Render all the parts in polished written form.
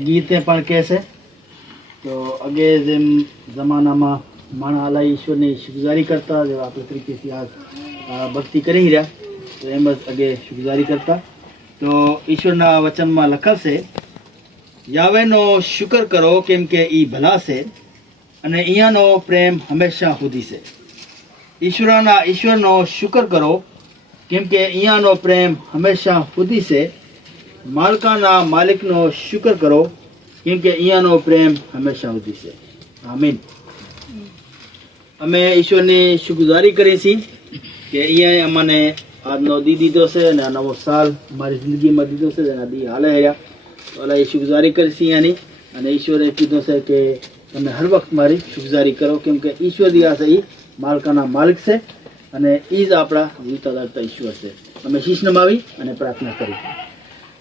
गीतें पण कैसे तो अगे जिम ज़माना में माना अलाई ईश्वर ने शुक्रगुजारी करता जो आप तरीके से आज भक्ति करे ही रहा तो एम अगे शुक्रगुजारी करता तो ईश्वर ना वचन में लखल से यावे नो शुक्र करो केम के ई भला से अने इया नो प्रेम हमेशा हुदी से ईश्वर नो शुक्र करो केम के इया नो प्रेम हमेशा हुदी से मालकाना मालिक नो शुक्र करो केम के इया नो प्रेम हमेशा हुदी से आमीन। અમે ઈશ્વરની શુક્રગુજારી કરી છી કે અહીંયા અમને આજનો દી દીધો છે અને આ નવો સાલ અમારી જિંદગીમાં દીધો છે અને દી હાલે હર્યા તો અલા એ શુક્રગુજારી કરી છી એની અને ઈશ્વરે કીધું છે કે તમે હર વખત મારી શુક્રગુજારી કરો કેમ કે ઈશ્વર દિયા છે એ માલકાના માલિક છે અને એ જ આપણા જીવતા દાતા ઈશ્વર છે। અમે શીશ નમાવી અને પ્રાર્થના કરી।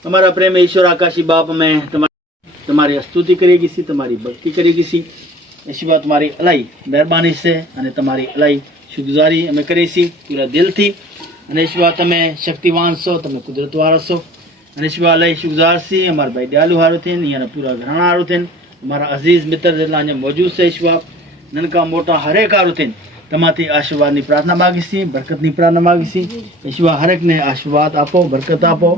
તમારા પ્રેમ ઈશ્વર આકાશી બાપ અમે તમારી સ્તુતિ કરી ગઈ છી તમારી ભક્તિ કરી ગઈ છી ईश्वर तुम्हारी अलाई मेहरबानी से अने तुम्हारी अलाई शुक्रगुजारी अमे करी सी पूरा दिल थी अने ईश्वर तमे शक्तिवान सो तमे कुदरतवार सो अने ईश्वर अलाई शुक्रगुजार सी अमारा भाई दयालु हारो थीन याना पूरा घराना हारो थीन अमारा अजीज मित्र जेटला अने मौजूद से ईश्वर ननका मोटा हरेक हारो थीन तमाथी आशीर्वाद नी प्रार्थना मांगी सी बरकत नी प्रार्थना मांगी सी ईश्वर हरेक ने आशीर्वाद आपो बरकत आपो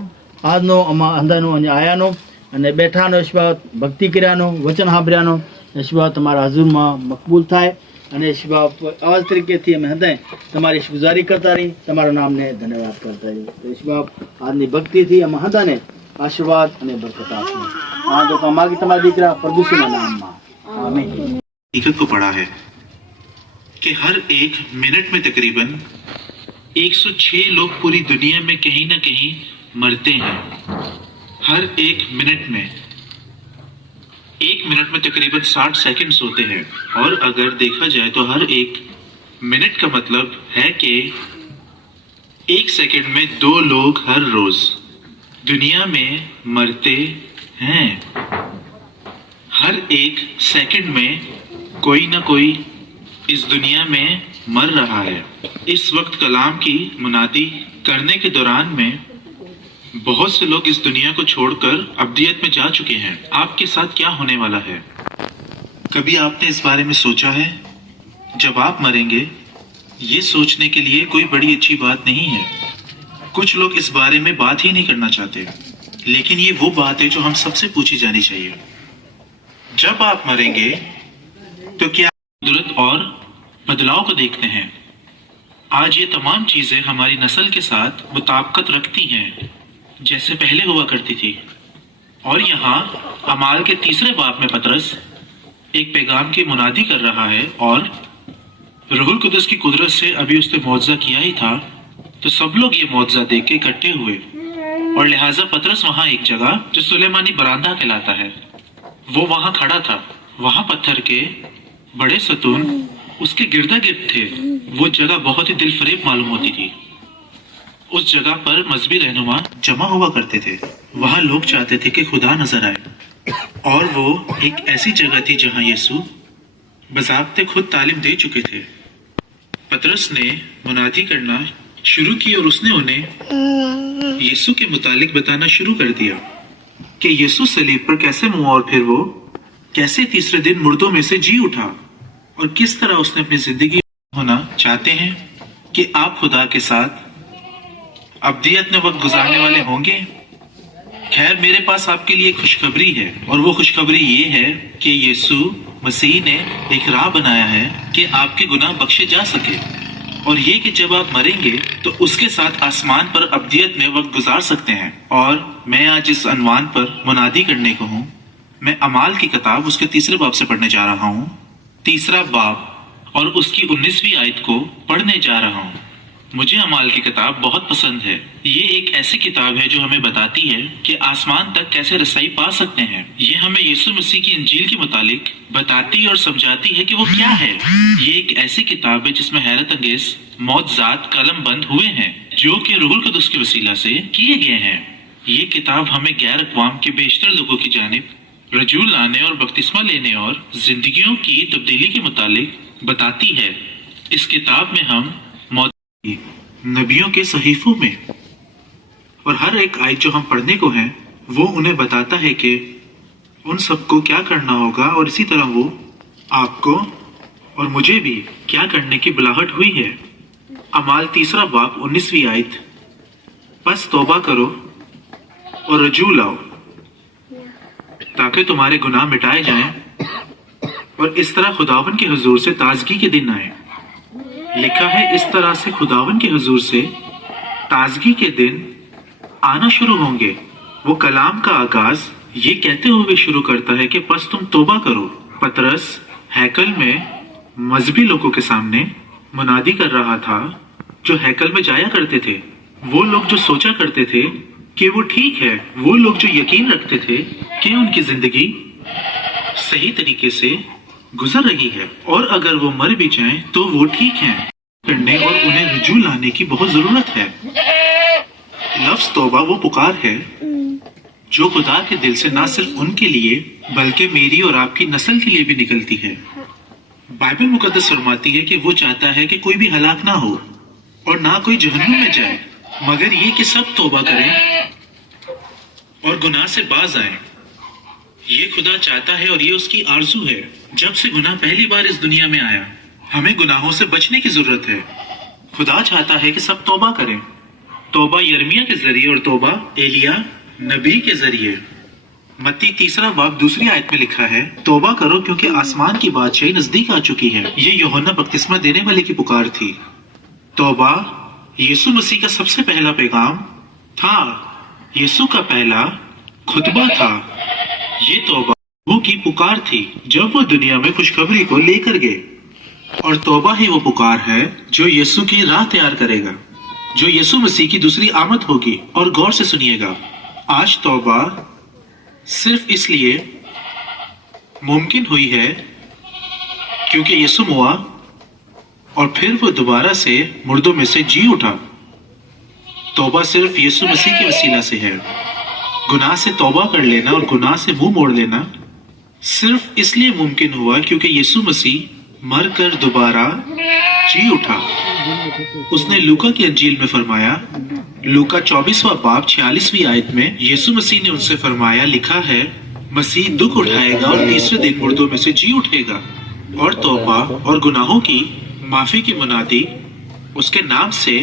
આજનો અમા અંદરનો અને આયાનો અને બેઠાનો ઈશ્વર ભક્તિ કર્યાનો વચન સાંભળ્યાનો ईश्वर तमारा हजूर में मकबूल थाय अने ईश्वर आवाज तरीके थी अमे हृदय तमारी शुक्रगुजारी करता रही तमारा नाम ने धन्यवाद करता रही तो ईश्वर आजनी भक्ति थी अमे हृदय ने आशीर्वाद अने बरकत आपने आ तो मागी तमारा दीकरा प्रभु ना नाम में आमीन। हकीकत को पढ़ा है कि हर एक मिनट में तकरीबन 106 लोग पूरी दुनिया में कहीं ना कहीं मरते हैं। हर एक मिनट में तकरीबन 60 सेकंड्स होते हैं और अगर देखा जाए तो हर एक मिनट का मतलब है कि एक सेकंड में 2 लोग हर रोज दुनिया में मरते हैं। हर एक सेकंड में कोई ना कोई इस दुनिया में मर रहा है। इस वक्त कलाम की मुनादी करने के दौरान में बहुत से लोग इस दुनिया को छोड़कर अब्दियत में जा चुके हैं। आपके साथ क्या होने वाला है? कभी आपने इस बारे में सोचा है? जब आप मरेंगे ये सोचने के लिए कोई बड़ी अच्छी बात नहीं है। कुछ लोग इस बारे में बात ही नहीं करना चाहते, लेकिन ये वो बात है जो हम सबसे पूछी जानी चाहिए। जब आप मरेंगे तो क्या कुदरत और बदलाव को देखते हैं? आज ये तमाम चीजें हमारी नस्ल के साथ मुताबिकत रखती हैं जैसे पहले हुआ करती थी। और यहाँ अमाल के 3 बाब में पतरस एक पैगाम की मुनादी कर रहा है और रूहुल कुदस की कुदरत से अभी उसने मौजज़ा किया ही था तो सब लोग ये मौजज़ा देख के इकट्ठे हुए और लिहाजा पतरस वहाँ एक जगह जो सुलेमानी बरामदा कहलाता है वो वहाँ खड़ा था। वहाँ पत्थर के बड़े सतून उसके गिरदा गिर्द थे। वो जगह बहुत ही दिलफरेब मालूम होती थी। उस जगह पर मजहबी रहनुमा जमा हुआ करते थे। वहाँ लोग चाहते थे कि खुदा नजर आए और वो एक ऐसी जगह थी जहाँ यीशु बज़ाब्ते खुद तालीम दे चुके थे। पतरस ने मुनादी करना शुरू की और उसने उन्हें यीशु के मुतालिक बताना शुरू कर दिया कि यीशु सलीब पर कैसे मुआ और फिर वो कैसे तीसरे दिन मुर्दों में से जी उठा और किस तरह उसने अपनी जिंदगी होना चाहते हैं कि आप खुदा के साथ अब्दियत में वक्त गुजारने वाले होंगे। खैर मेरे पास आपके लिए खुशखबरी है और वो खुशखबरी ये है कि यीशु मसीह ने एक राह बनाया है कि आपके गुनाह बख्शे जा सके और ये कि जब आप मरेंगे तो उसके साथ आसमान पर अब्दियत में वक्त गुजार सकते हैं। और मैं आज इस अनवान पर मुनादी करने को हूँ। मैं अमाल की किताब उसके 3 बाब से पढ़ने जा रहा हूँ। 3 बाब और उसकी 19वीं आयत को पढ़ने जा रहा हूँ। मुझे अमाल की किताब बहुत पसंद है। ये एक ऐसी किताब है जो हमें बताती है कि आसमान तक कैसे रसाई पा सकते हैं। ये हमें यीशु मसीह की इंजील के मुतालिक बताती और समझाती है कि वो क्या है। ये एक ऐसी किताब है जिसमें हैरत अंगेज मौजज़ात कलम बंद हुए हैं जो कि रूहुल कुदस के वसीला से किए गए हैं। ये किताब हमें गैर अक़वाम के बेशतर लोगों की जानिब रजूल लाने और बपतिस्मा लेने और जिंदगियों की तब्दीली के मुतालिक बताती है। इस किताब में हम नबियों के सहीफों में और हर एक आयत जो हम पढ़ने को हैं वो उन्हें बताता है कि उन सबको क्या करना होगा और इसी तरह वो आपको और मुझे भी क्या करने की बुलाहट हुई है। अमाल 3 बाब 19वीं आयत, बस तौबा करो और रजू लाओ ताकि तुम्हारे गुनाह मिटाए जाएं और इस तरह खुदावन के हुजूर से ताजगी के दिन आए। लिखा है इस तरह से खुदावन के हुजूर से ताजगी के दिन आना शुरू होंगे। वो कलाम का आगाज ये कहते हुए शुरू करता है कि बस तुम तौबा करो। पतरस हैकल में मजहबी लोगों के सामने मुनादी कर रहा था जो हैकल में जाया करते थे। वो लोग जो सोचा करते थे कि वो ठीक है, वो लोग जो यकीन रखते थे कि उनकी जिंदगी सही तरीके से गुजर रही है और अगर वो मर भी जाएं तो वो ठीक हैं करने और उन्हें रुजू लाने की बहुत जरूरत है। लफ्ज तौबा वो पुकार है जो खुदा के दिल से ना सिर्फ उनके लिए बल्कि मेरी और आपकी नस्ल के लिए भी निकलती है। बाइबल मुकद्दस फरमाती है कि वो चाहता है कि कोई भी हलाक ना हो और ना कोई जहन्नुम में जाए, मगर ये कि सब तौबा करें और गुनाह से बाज आए। ये खुदा चाहता है और ये उसकी आरजू है। जब से गुनाह पहली बार इस दुनिया में आया, हमें गुनाहों से बचने की जरूरत है। खुदा चाहता है कि सब तौबा करें। तौबा यर्मिया के जरिए और तौबा एलिया नबी के जरिए। मत्ती 3 बाब 2 आयत में लिखा है, तौबा करो क्योंकि आसमान की बादशाही नजदीक आ चुकी है। ये यूहन्ना बपतिस्मा देने वाले की पुकार थी। तौबा यीशु मसीह का सबसे पहला पैगाम था, यीशु का पहला खुतबा था। ये तौबा वो की पुकार थी जब वो दुनिया में खुशखबरी को लेकर गए, और तौबा ही वो पुकार है जो यीशु की राह तैयार करेगा, जो यीशु मसीह की दूसरी आमद होगी। और गौर से सुनिएगा, आज तौबा सिर्फ इसलिए मुमकिन हुई है क्योंकि यीशु मुआ और फिर वो दोबारा से मुर्दों में से जी उठा। तौबा सिर्फ यीशु मसीह के वसीला से है। गुनाह से तौबा कर लेना और गुनाह से मुंह मोड़ लेना सिर्फ इसलिए मुमकिन हुआ क्योंकि यीशु मसीह मर कर दोबारा जी उठा। उसने लूका की अंजील में फरमाया, लूका 24वां बाब 46वीं आयत में यीशु मसीह ने उनसे फरमाया, लिखा है मसीह दुख उठाएगा और तीसरे दिन मुर्दों में से जी उठेगा, और तौबा और गुनाहों की माफी की मुनादी उसके नाम से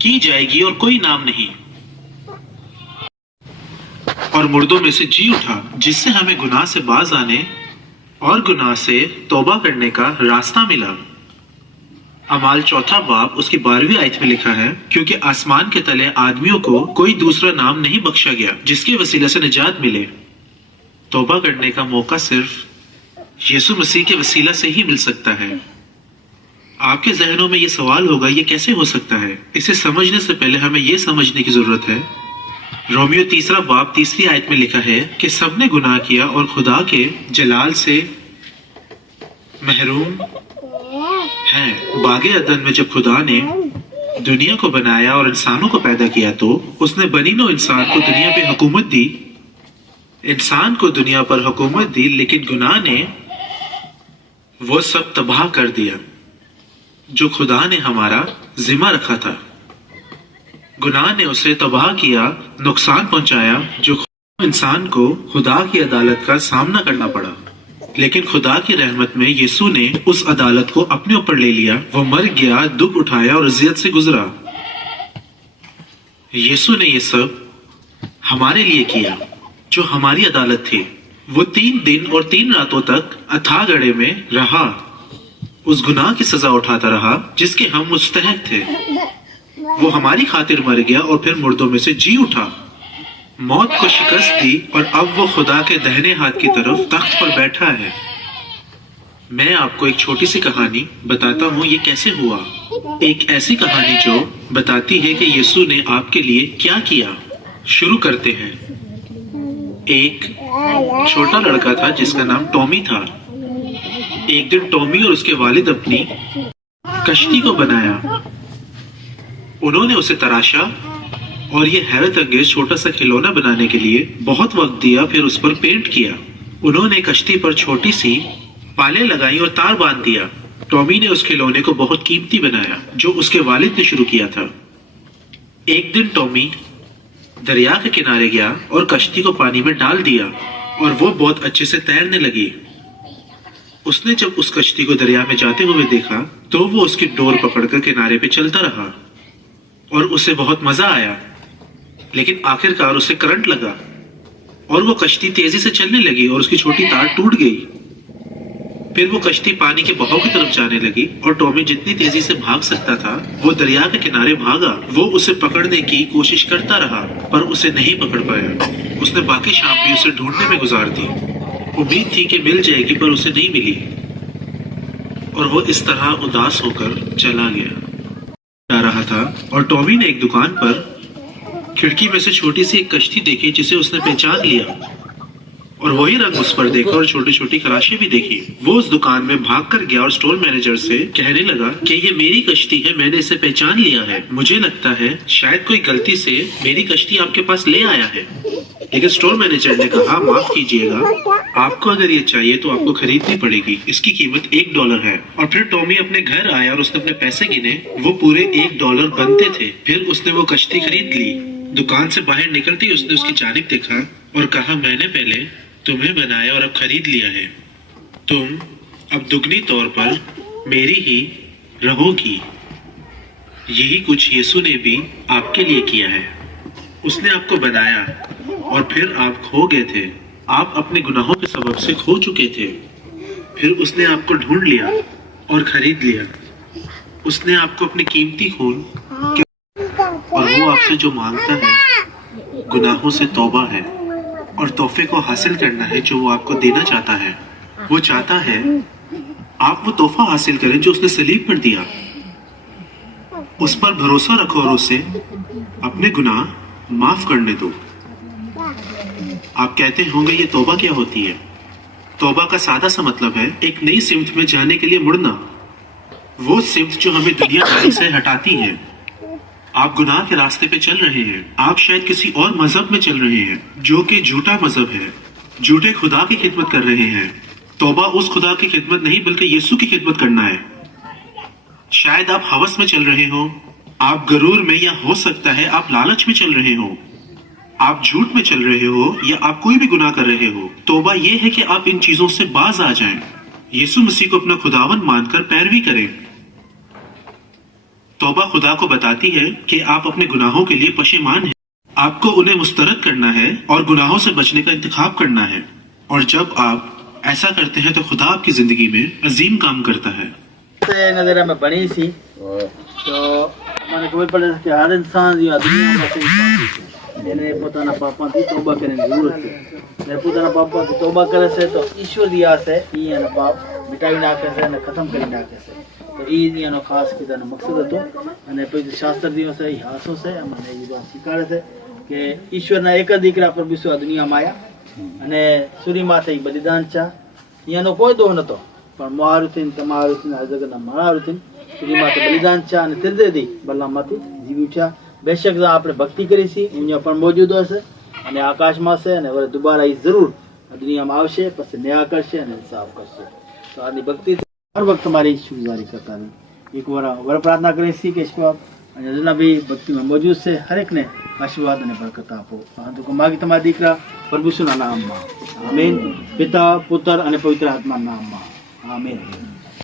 की जाएगी और कोई नाम नहीं। और मुर्दों में से जी उठा, जिससे हमें गुनाह से बाज आने और गुनाह से तौबा करने का रास्ता मिला। अमाल 4 बाब उसकी 12वीं आयत में लिखा है, क्योंकि आसमान के तले आदमियों को कोई दूसरा नाम नहीं बख्शा गया जिसके वसीले से निजात मिले। तौबा करने का मौका सिर्फ यीशु मसीह के वसीला से ही मिल सकता है। आपके जहनों में ये सवाल होगा, ये कैसे हो सकता है? इसे समझने से पहले हमें ये समझने की जरूरत है, रोमियो 3 बाब 3 आयत में लिखा है कि सबने गुनाह किया और खुदा के जलाल से महरूम है। बागे अदन में जब खुदा ने दुनिया को बनाया और इंसानों को पैदा किया तो उसने बनीनो इंसान को दुनिया पे हुकूमत दी, इंसान को दुनिया पर हुकूमत दी, लेकिन गुनाह ने वो सब तबाह कर दिया जो खुदा ने हमारा जिम्मा रखा था। गुनाह ने उसे तबाह किया, नुकसान पहुंचाया, जो इंसान को खुदा की अदालत का सामना करना पड़ा। लेकिन खुदा की रहमत में यीशु ने उस अदालत को अपने ऊपर ले लिया। वो मर गया, दुख उठाया और अजियत से गुजरा। यीशु ने ये सब हमारे लिए किया जो हमारी अदालत थी। वो 3 दिन और 3 रातों तक अथाह गड्ढे में रहा, उस गुनाह की सजा उठाता रहा जिसके हम मुस्तहक थे। वो हमारी खातिर मर गया और फिर मुर्दों में से जी उठा, मौत को शिकस्त दी, और अब वो खुदा के दाहिने हाथ की तरफ तख्त पर बैठा है। मैं आपको एक छोटी सी कहानी बताता हूँ ये कैसे हुआ। एक ऐसी कहानी जो बताती है कि यीशु ने आपके लिए क्या किया। शुरू करते हैं। एक छोटा लड़का था जिसका नाम टॉमी था। एक दिन टॉमी और उसके वालिद अपनी कश्ती को बनाया। उन्होंने उसे तराशा और ये हैरत अंगेज छोटा सा खिलौना बनाने के लिए बहुत वक्त दिया, फिर उस पर पेंट किया। उन्होंने कश्ती पर छोटी सी पाले लगाई और तार बांध दिया। टॉमी ने उस खिलौने को बहुत कीमती बनाया जो उसके वालिद ने शुरू किया था। एक दिन टॉमी दरिया के किनारे गया और कश्ती को पानी में डाल दिया। और वो बहुत अच्छे से तैरने लगी। उसने जब उस कश्ती को दरिया में जाते हुए देखा तो वो उसकी डोर पकड़कर किनारे पे चलता रहा और उसे बहुत मजा आया। लेकिन आखिरकार उसे करंट लगा और वो कश्ती तेजी से चलने लगी और उसकी छोटी तार टूट गई। फिर वो कश्ती पानी के बहाव की तरफ जाने लगी और टॉमी जितनी तेजी से भाग सकता था वो दरिया के किनारे भागा। वो उसे पकड़ने की कोशिश करता रहा पर उसे नहीं पकड़ पाया। उसने बाकी शाम भी उसे ढूंढने में गुजार दी। उम्मीद थी कि मिल जाएगी पर उसे नहीं मिली और वो इस तरह उदास होकर चला गया। जा रहा था और टॉमी ने एक दुकान पर खिड़की में से छोटी सी एक कश्ती देखी जिसे उसने पहचान लिया और वही रंग उस पर देखा और छोटी छोटी खराशें भी देखी। वो उस दुकान में भागकर गया और स्टोर मैनेजर से कहने लगा कि ये मेरी कश्ती है, मैंने इसे पहचान लिया है। मुझे लगता है शायद कोई गलती से मेरी कश्ती आपके पास ले आया है। लेकिन स्टोर मैनेजर ने कहा माफ कीजिएगा, आपको अगर ये चाहिए तो आपको खरीदनी पड़ेगी, इसकी कीमत $1 है। और फिर टॉमी अपने घर आया और उसने अपने पैसे गिने, वो पूरे $1 बनते थे। फिर उसने वो कश्ती खरीद ली। दुकान से बाहर निकलते ही उसने उसकी जानिब देखा और कहा मैंने पहले तुम्हें बनाया और अब खरीद लिया है, तुम अब दुगनी तौर पर मेरी ही रहोगी। यही कुछ यीशु ने भी आपके लिए किया है। उसने आपको बनाया और फिर आप खो गए थे। आप अपने गुनाहों के सबब से खो चुके थे। फिर उसने आपको ढूंढ लिया और खरीद लिया। उसने आपको अपने कीमती खून और वो आपसे जो मांगता है गुनाहों से तौबा है और तोहफे को हासिल करना है जो वो आपको देना चाहता है। वो चाहता है आप वो तोहफा हासिल करें जो उसने सलीब पर दिया। उस पर भरोसा रखो और उसे अपने गुनाह माफ करने दो। आप कहते होंगे ये तौबा क्या होती है? तौबा का सादा सा मतलब है एक नई सिमत में जाने के लिए मुड़ना, वो सिमत जो हमें दुनियादारी से हटाती है। आप गुनाह के रास्ते पे चल रहे हैं। आप शायद किसी और मजहब में चल रहे हैं जो कि झूठा मजहब है। झूठे खुदा की खिदमत कर रहे हैं। तौबा उस खुदा की खिदमत नहीं बल्कि यीशु की खिदमत करना है। शायद आप हवस में चल रहे हो, आप गरूर में, या हो सकता है आप लालच में चल रहे हो, आप झूठ में चल रहे हो या आप कोई भी गुनाह कर रहे हो। तौबा ये है कि आप इन चीजों से बाज आ जाएं। यीशु मसीह को अपना खुदावन मानकर पैरवी करें। तौबा खुदा को बताती है कि आप अपने गुनाहों के लिए पशेमान हैं। आपको उन्हें मुस्तरद करना है और गुनाहों से बचने का इंतखाब करना है। और जब आप ऐसा करते हैं तो खुदा आपकी जिंदगी में अजीम काम करता है। नजर में बनी सी तो મને ખબર પડે છે કે હર ઇન્સાન જે આ દુનિયામાં એને પોતાના પાપમાંથી તોબા કરવાની જરૂર છે. જ્યારે પોતાના પાપમાંથી તોબા કરે છે તો ઈશ્વર દી આશે એ એના પાપ મિટાવી નાખે છે અને ખતમ કરી નાખે છે. તો એ એનો ખાસ કીધાનો મકસદ હતો. અને પછી શાસ્ત્ર દિવસે એ હાસો છે અમને એ વાત સ્વીકારે છે કે ઈશ્વરના એક જ દીકરા પ્રભુ આ દુનિયામાં આવ્યા અને સૂર્ય માથે બલિદાન છે. એનો કોઈ દોહ નતો પણ મારું થઈને તમારું થઈને આ જગતના મારું થઈને સૂર્ય માથે બલિદાન છે અને ત્રીજે દી બલ્લામાંથી જીવી ઉઠ્યા. બેશક આપણે ભક્તિ કરી છે અહીંયા પણ મોજૂદ હશે અને આકાશમાં છે અને વળી દુબારા એ જરૂર આ દુનિયામાં આવશે, પછી ન્યાય કરશે અને ઇન્સાફ કરશે. તો આની ભક્તિ હર વખત તમારી શુક્રગુજારી કરતા રહી. એક વાર પ્રાર્થના કરી છીએ કે ઈશ્વર અને જેટલા બી ભક્તિમાં મોજૂદ છે હરેકને આશીર્વાદ અને બરકત આપો. તો માગી તમારા દીકરા પ્રભુના નામમાં આમીન. પિતા પુત્ર અને પવિત્ર આત્માના નામમાં આમીન.